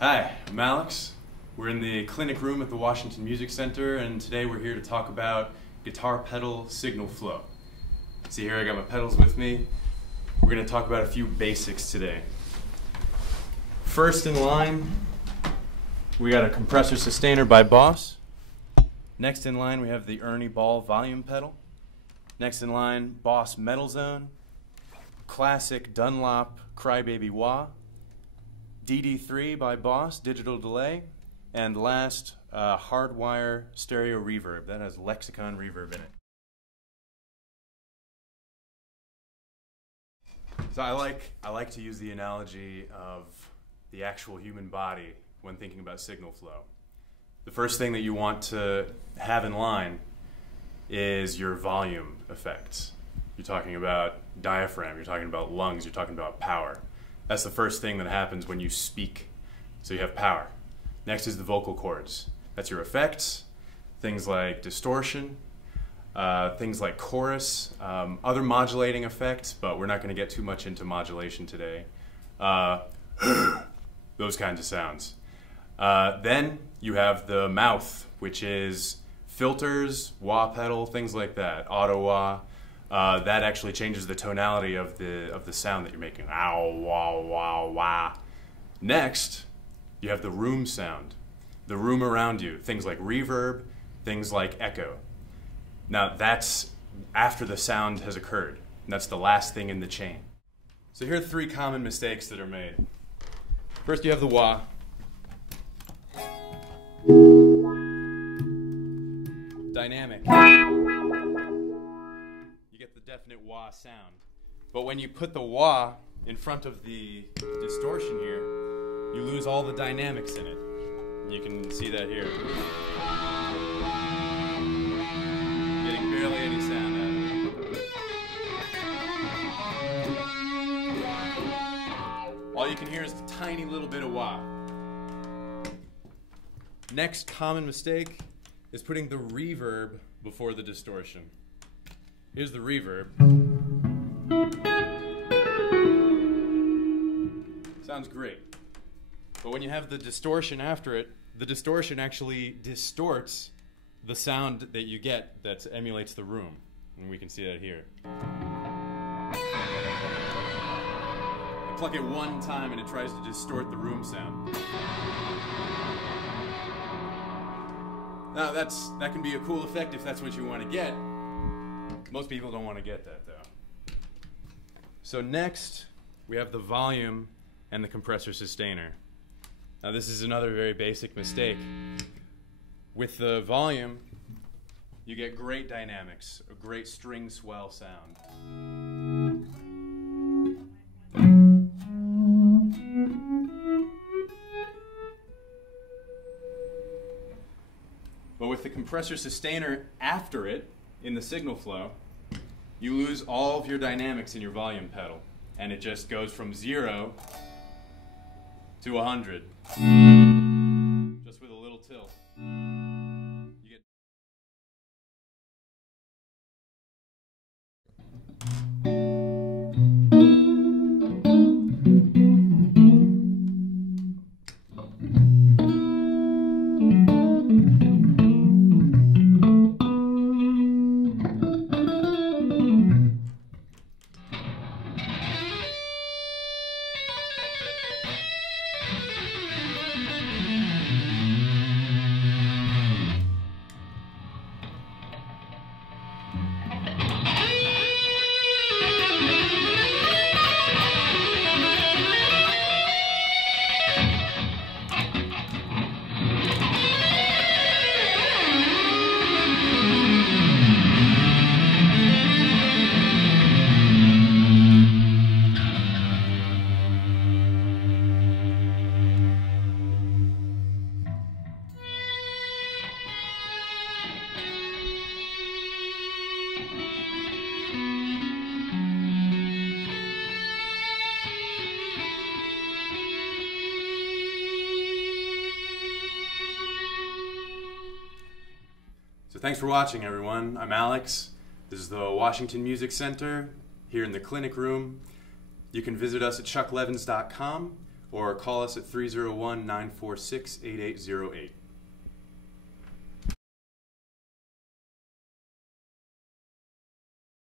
Hi, I'm Alex. We're in the clinic room at the Washington Music Center, and today we're here to talk about guitar pedal signal flow. See here, I got my pedals with me. We're going to talk about a few basics today. First in line, we got a compressor sustainer by Boss. Next in line, we have the Ernie Ball volume pedal. Next in line, Boss Metal Zone, classic Dunlop Crybaby Wah, DD3 by Boss, digital delay, and last, Hardwire stereo reverb. That has Lexicon reverb in it. So I like to use the analogy of the actual human body when thinking about signal flow. The first thing that you want to have in line is your volume effects. You're talking about diaphragm, you're talking about lungs, you're talking about power. That's the first thing that happens when you speak. So you have power. Next is the vocal cords. That's your effects, things like distortion, things like chorus, other modulating effects, but we're not going to get too much into modulation today. Those kinds of sounds. Then you have the mouth, which is filters, wah pedal, things like that, auto wah. That actually changes the tonality of the sound that you're making. Ow, wah, wah, wah. Next, you have the room sound, the room around you, things like reverb, things like echo. Now that's after the sound has occurred, and that's the last thing in the chain. So here are 3 common mistakes that are made. First, you have the wah. Dynamic. You get the definite wah sound. But when you put the wah in front of the distortion here, you lose all the dynamics in it. And you can see that here. Getting barely any sound out of it. All you can hear is a tiny little bit of wah. Next common mistake is putting the reverb before the distortion. Here's the reverb. Sounds great. But when you have the distortion after it, the distortion actually distorts the sound that you get that emulates the room. And we can see that here. I pluck it one time and it tries to distort the room sound. Now that can be a cool effect if that's what you want to get. Most people don't want to get that though. So next, we have the volume and the compressor sustainer. Now this is another very basic mistake. With the volume, you get great dynamics, a great string swell sound. But with the compressor sustainer after it, in the signal flow, you lose all of your dynamics in your volume pedal. And it just goes from 0 to 100. Just with a little tilt. You get So thanks for watching, everyone. I'm Alex. This is the Washington Music Center here in the clinic room. You can visit us at chucklevins.com, or call us at 301-946-8808.